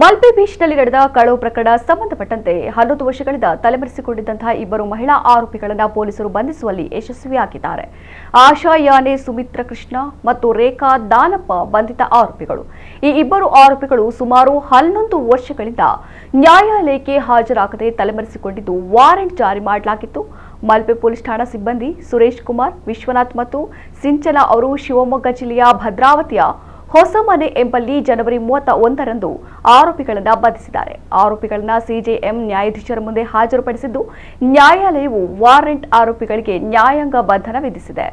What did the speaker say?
ಮಲ್ಪೆ ಬೀಚ್ನಲ್ಲಿ ನಡೆದ ಕಳವು ಪ್ರಕರಣ ಸಂಬಂಧಪಟ್ಟಂತೆ 11 ವರ್ಷಗಳಿಂದ ತಲೆಮರೆಸಿಕೊಂಡಿದ್ದಂತಹ ಇಬ್ಬರು ಮಹಿಳಾ ಆರೋಪಿಗಳನ್ನು ಪೊಲೀಸರು ಬಂಧಿಸುವಲ್ಲಿ ಯಶಸ್ವಿಯಾಗಿದ್ದಾರೆ. ಆಶಾ ಯಾನೆ ಸುಮಿತ್ರ ಕೃಷ್ಣ ಮತ್ತು ರೇಖಾ ದಾನಪ್ಪ ಬಂಧಿತ ಆರೋಪಿಗಳು. ಈ ಇಬ್ಬರು ಆರೋಪಿಗಳು ಸುಮಾರು 11 ವರ್ಷಗಳಿಂದ ನ್ಯಾಯಾಲಯಕ್ಕೆ ಹಾಜರಾಗದೆ ತಲೆಮರೆಸಿಕೊಂಡಿದ್ದು ವಾರೆಂಟ್ ಜಾರಿ ಮಾಡಲಾಗಿತ್ತು. ಮಲ್ಪೆ ಪೊಲೀಸ್ ಠಾಣಾ ಸಿಬ್ಬಂದಿ ಸುರೇಶ್ ಕುಮಾರ್, ವಿಶ್ವನಾಥ್ ಮತ್ತು ಸಿಂಚನಾ ಅವರು ಶಿವಮೊಗ್ಗ ಜಿಲ್ಲೆಯ ಭದ್ರಾವತಿಯ ಹೊಸಮನೆ ಎಂಬಲ್ಲಿ ಜನವರಿ 31ರಂದು ಆರೋಪಿಗಳನ್ನು ಬಂಧಿಸಿದ್ದಾರೆ. ಆರೋಪಿಗಳನ್ನು ಸಿಜೆಎಂ ನ್ಯಾಯಾಧೀಶರ ಮುಂದೆ ಹಾಜರುಪಡಿಸಿದ್ದು ನ್ಯಾಯಾಲಯವು ವಾರೆಂಟ್ ಆರೋಪಿಗಳಿಗೆ ನ್ಯಾಯಾಂಗ ಬಂಧನ ವಿಧಿಸಿದೆ.